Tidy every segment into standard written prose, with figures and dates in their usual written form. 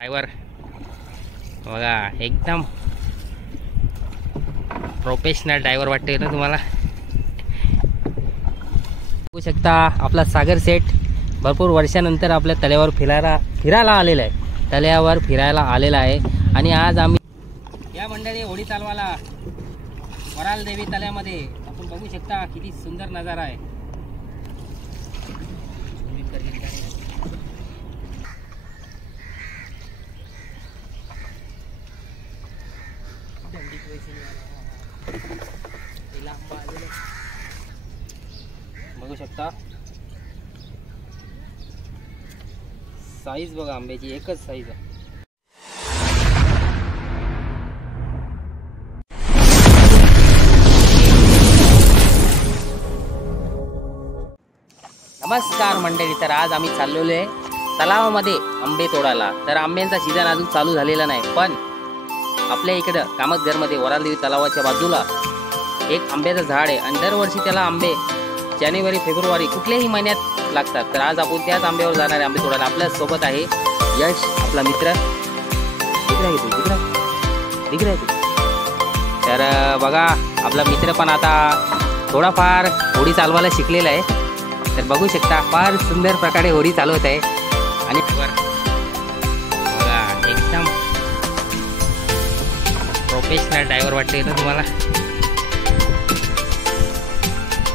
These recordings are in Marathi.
ड्रायव्हर बघा एकदम प्रोफेशनल ड्रायव्हर वाटते ना तुम्हाला. बघू शकता आपला सागर सेठ भरपूर वर्षानंतर आपल्या तळ्यावर फिरायला आलेला आहे. तळ्यावर फिरायला आलेला आहे आणि आज आम्ही या मंडळी होडी चालवायला वराल देवी तळ्यामध्ये. आपण बघू शकता किती सुंदर नजारा आहे. बघू शकता साईज बघा आंब्याची एकच साईज आहे. नमस्कार मंडळी, तर आज आम्ही चाललेलो आहे तलावामध्ये आंबे तोडायला. तर आंब्यांचा सीझन अजून चालू झालेला नाही, पण आपल्या इकडं कामतघरमध्ये वरालदेवी तलावाच्या बाजूला एक आंब्याचं झाड आहे आणि दरवर्षी त्याला आंबे जानेवारी फेब्रुवारी कुठल्याही महिन्यात लागतात. तर आज आपण त्याच आंब्यावर जाणार आहे आंबे तोडायला. आपल्या सोबत आहे यश, आपला मित्र. तर बघा बघा मित्र पण आता थोडाफार होडी चालवायला शिकलेला आहे. तर बघू शकता फार सुंदर प्रकारे होडी चालवत आहे. आणि बघा एकदम प्रोफेशनल ड्रायव्हर वाटते ना तुम्हाला.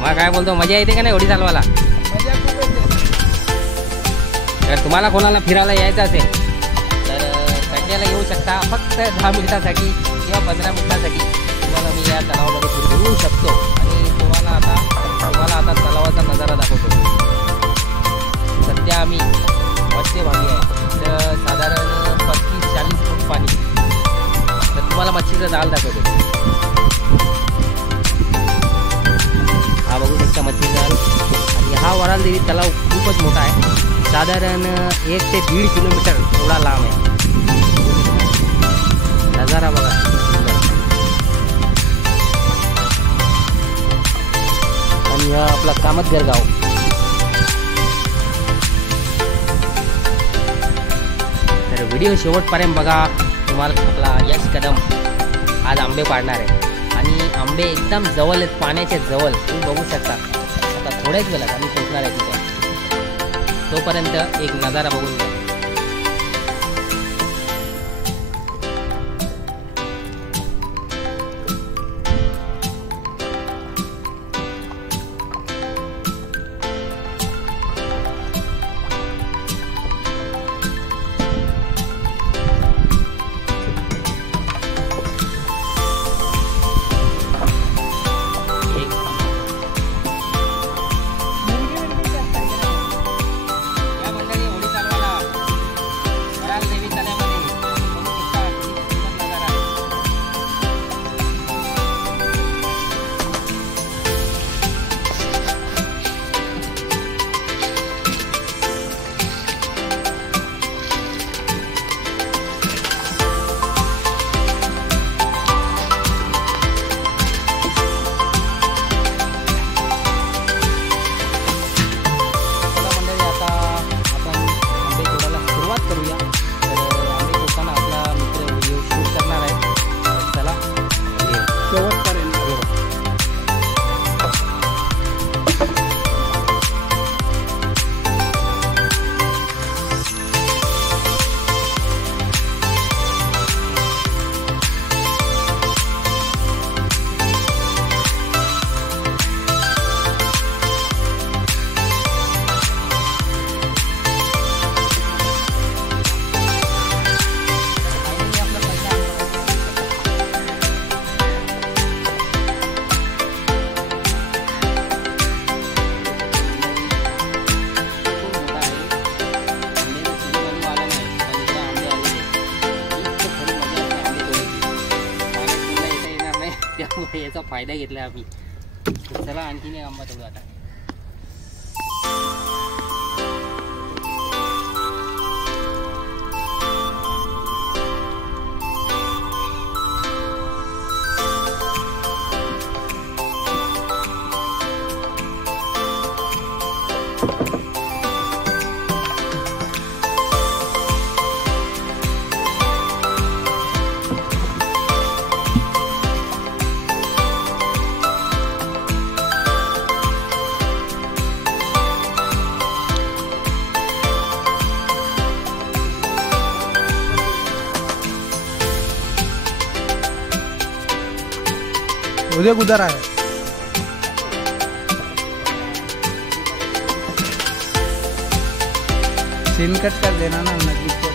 मग काय बोलतो, मजा येते का नाही होडी चालवायला? तर तुम्हाला कोणाला फिरायला यायचं असेल तर संडेला येऊ शकता. फक्त 10 मिनिटासाठी किंवा 15 मिनिटासाठी तुम्हाला मी या तलावामध्ये फिरवू शकतो आणि तुम्हाला आता तलावाचा नजारा दाखवतो. सध्या आम्ही मध्यभागी आहे, तर साधारण 35-40 फूट पाणी. तर तुम्हाला मच्छीचा जाल दाखवतो. हा बघू शकता मच्छी जाल. आणि हा वराल देवी तलाव खूपच मोठा आहे, साधारण 1 ते 1.5 किलोमीटर एवढा लांब आहे. नजारा बघा. आणि हा आपला कामतघर गाव. तर व्हिडिओ शेवटपर्यंत बघा. तुम्हाला आपला यश कदम आज आंबे पाडणार आहे आणि आंबे एकदम जवळ आहेत, पाण्याच्या जवळ. तुम्ही बघू शकता आता थोड्याच वेळात आम्ही पोहोचणार आहे तिथे. तोपर्यंत एक नजारा बघून घ्या. त्यामुळे याचा फायदा घेतला आम्ही. चला आणखीन एक आंबा तोडू आता. वो देख उधर आया। सीन कट कर देना ना नजदीक को।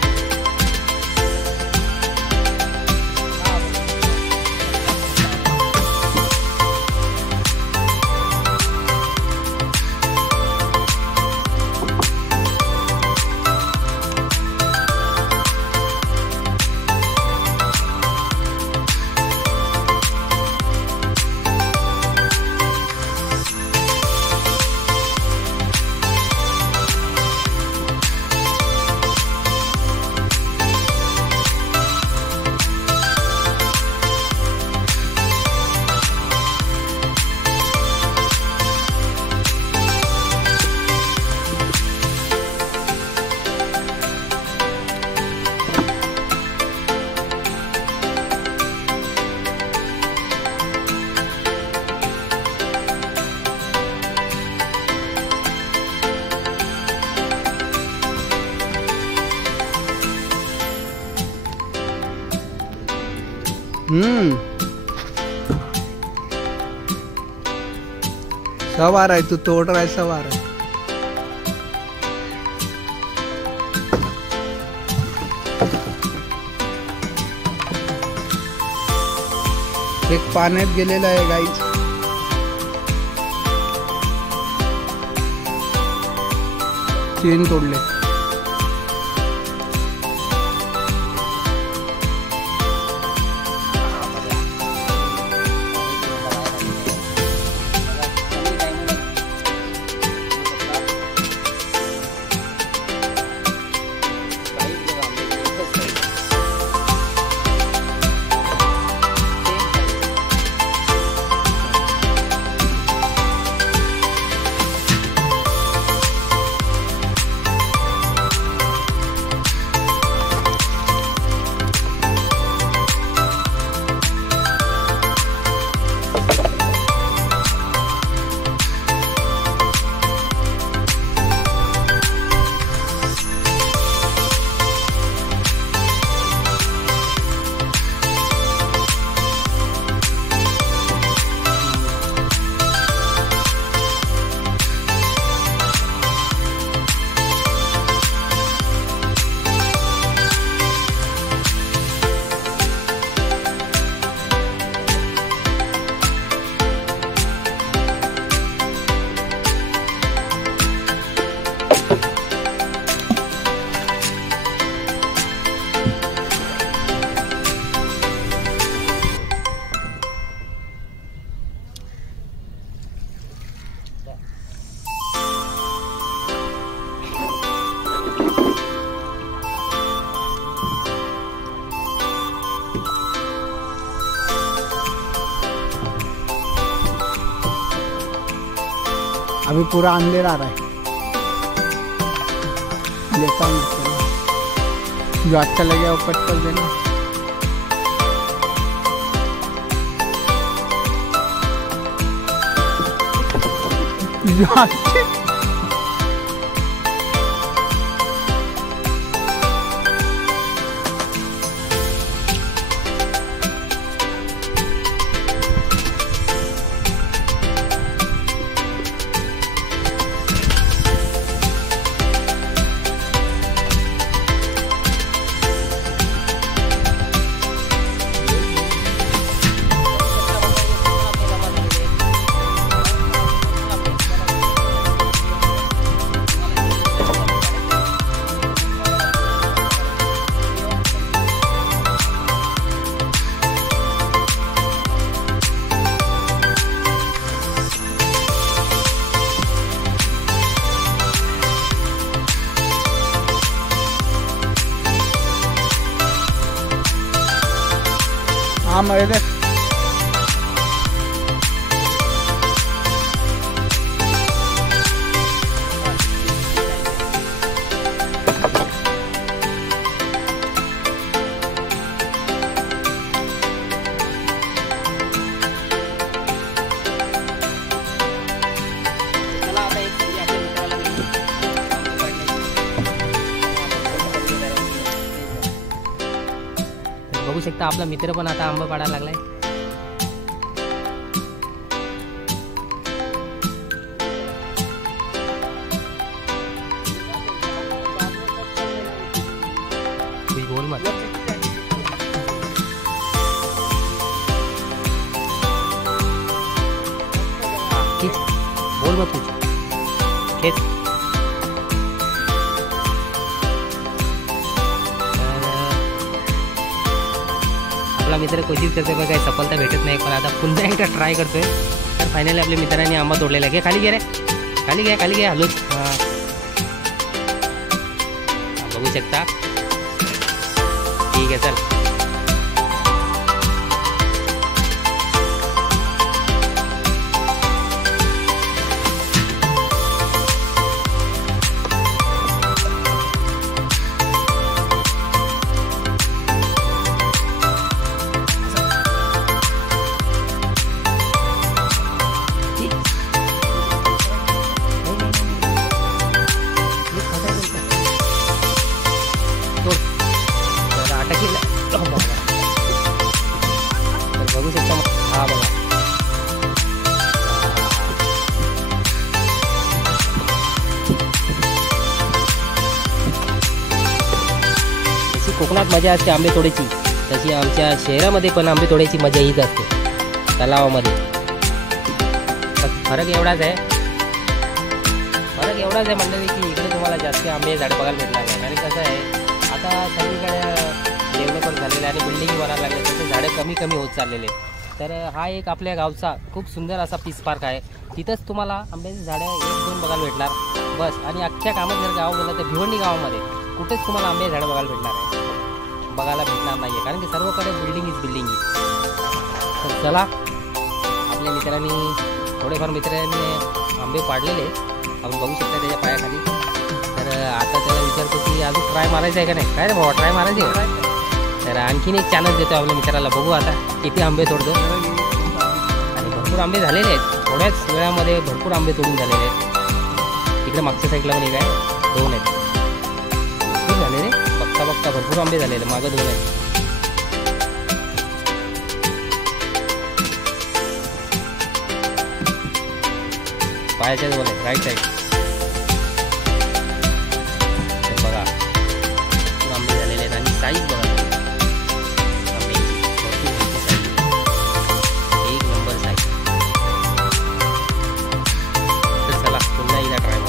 सब आ रहा है, तू तोड़ रहा है, सब आ रहा है। एक पाण्यात गेलेला आहे गाईच। तीन तोडले। अभी पूरा अंधेरा आ रहा है। लेता हूँ, जो अच्छा लगे वो कट कर देना। जो अच्छे मेरे बघू शकता आपला मित्र पण आता आंबा पाडायला लागलाय। बोल मत. खीच बोल मत तू खेच. आपला मित्र कोशिश करतोय पण काही सफलता भेटत नाही. पण आता पुन्हा एकदा ट्राय करतोय. तर फायनली आपल्या मित्रांनी आंबा तोडलेला आहे. खाली घे रे, खाली घे, खाली घे. हलूच. बघू शकता. ठीक आहे चल. बघू शकता. हा बघा. जशी कोकणात मजा असते आंबे तोडायची तशी आमच्या शहरामध्ये पण आंबे तोडायची मजा हीच असते तलावामध्ये. फरक एवढाच आहे मंडळी की इकडे तुम्हाला जास्त आंबे झाडं बघायला भेटणार नाही. कारण कसं आहे आता सगळीकडे डेव्हलपमेंट झालेलं आहे आणि बिल्डिंग बनायला लागले तसे झाडं कमी कमी होत चाललेले. तर हा एक आपल्या गावचा खूप सुंदर असा पीस पार्क आहे. तिथंच तुम्हाला आंब्याची झाडं 1-2 बघायला भेटणार बस. आणि अख्ख्या कामात जर गाव गेलं तर भिवंडी गावामध्ये कुठेच तुम्हाला आंब्याची झाडं बघायला भेटणार नाही आहे. कारण की सर्वकडे बिल्डिंग. तर चला आपल्या मित्रांनी थोडेफार मित्रांनी आंबे पाडलेले आपण बघू शकता त्याच्या पायाखाली. तर आता त्याला विचारतो की अजून ट्राय मारायचं आहे का नाही. काय रे भावा ट्राय मारायची आहे. तर आणखीन एक चॅनल देतो आपल्या मित्राला. बघू आता किती आंबे तोडतो. आणि भरपूर आंबे झालेले आहेत. थोड्याच वेळामध्ये भरपूर आंबे तोडून झालेले आहेत. तिकडे मागच्या साईडला पण एक आहे. 2 आहेत. खूप झाले रे. बघता भरपूर आंबे झालेले. मागं 2 आहेत. पायाच्या जवळ आहे राईट साईड. तर बघा भरपूर आंबे झालेले आहेत. आणि साईज बघा आंब्याची भरपूर मोठी साईज. 1 number size. तर चला पुन्हा एकदा ट्राय करू.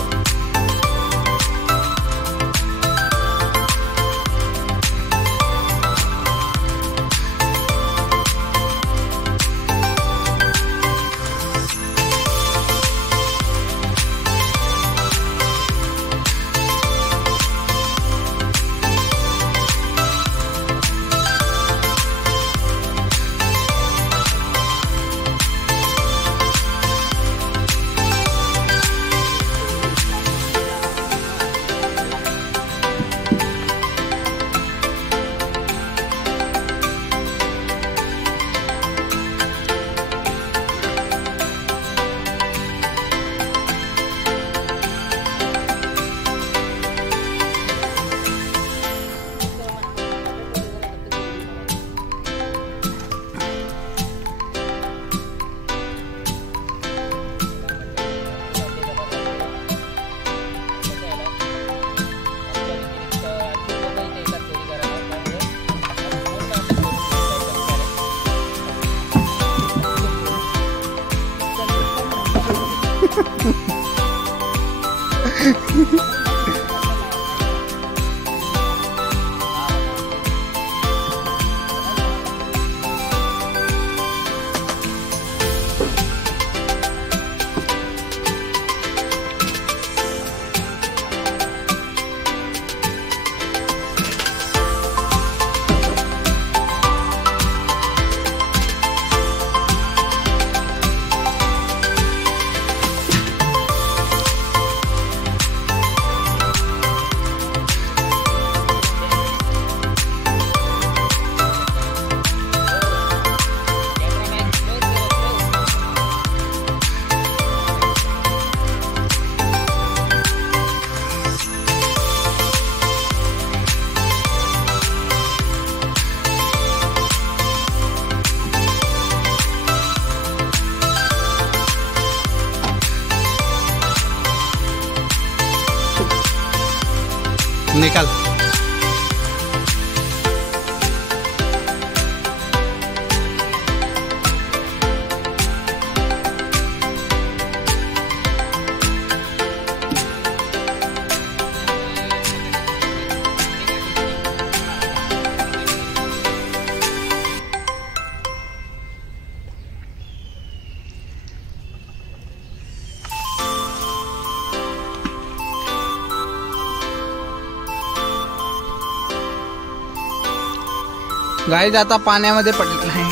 गाईज आता पाण्यामध्ये पडलेला आहे.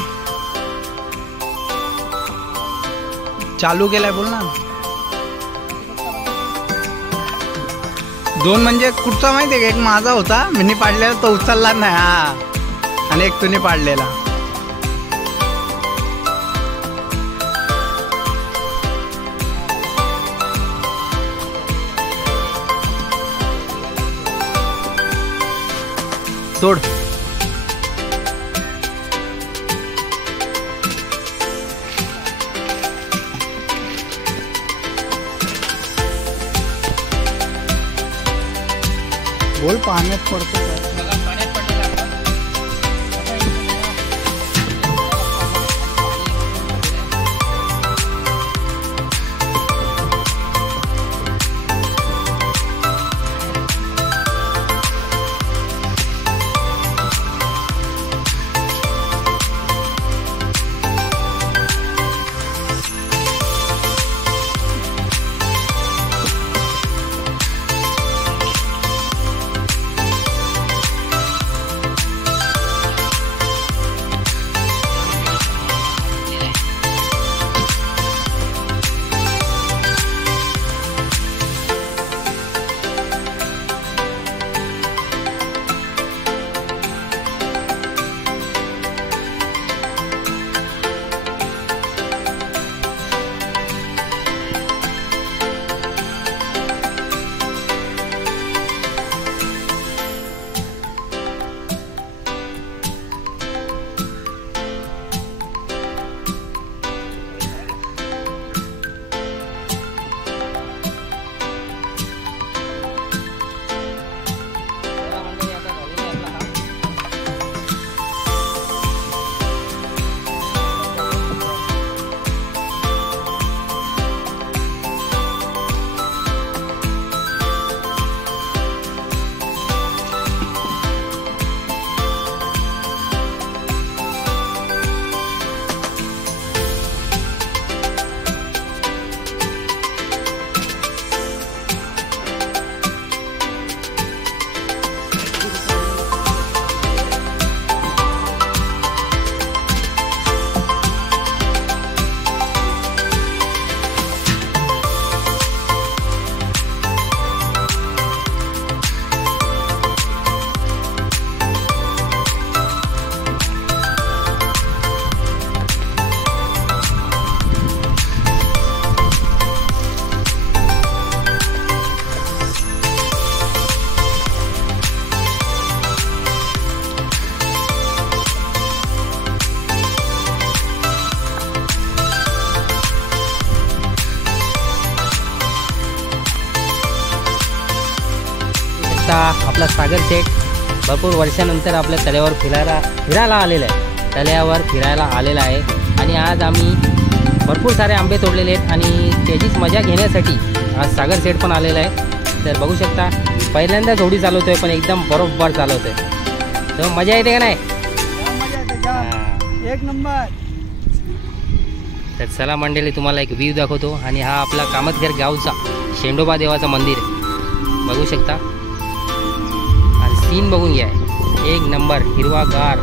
चालू केलाय बोल ना. 2 म्हणजे कुठचा माहितीये का? एक माझा होता मी पाडलेला तो उचलला नाही हा, आणि एक तुम्ही पाडलेला. सोड. बोल पाण्यात पडतो आपला सागर सेट भरपूर वर्षानंतर आपल्या तळ्यावर फिरायला आलेला आहे. तळ्यावर फिरायला आलेला आहे आणि आज आम्ही भरपूर सारे आंबे तोडलेले आहेत आणि त्याचीच मजा घेण्यासाठी आज सागर सेट पण आलेला आहे. तर बघू शकता पहिल्यांदा जोडी चालवतोय पण एकदम बरोबर चालवतोय. तर मजा येते का नाही? एक नंबर. तर चला मंडळी तुम्हाला एक व्ह्यू दाखवतो आणि हा आपला कामतघर गावचा शेंडोबा देवाचा मंदिर आहे. बघू शकता आणि सीन बघून घ्या एक नंबर हिरवागार.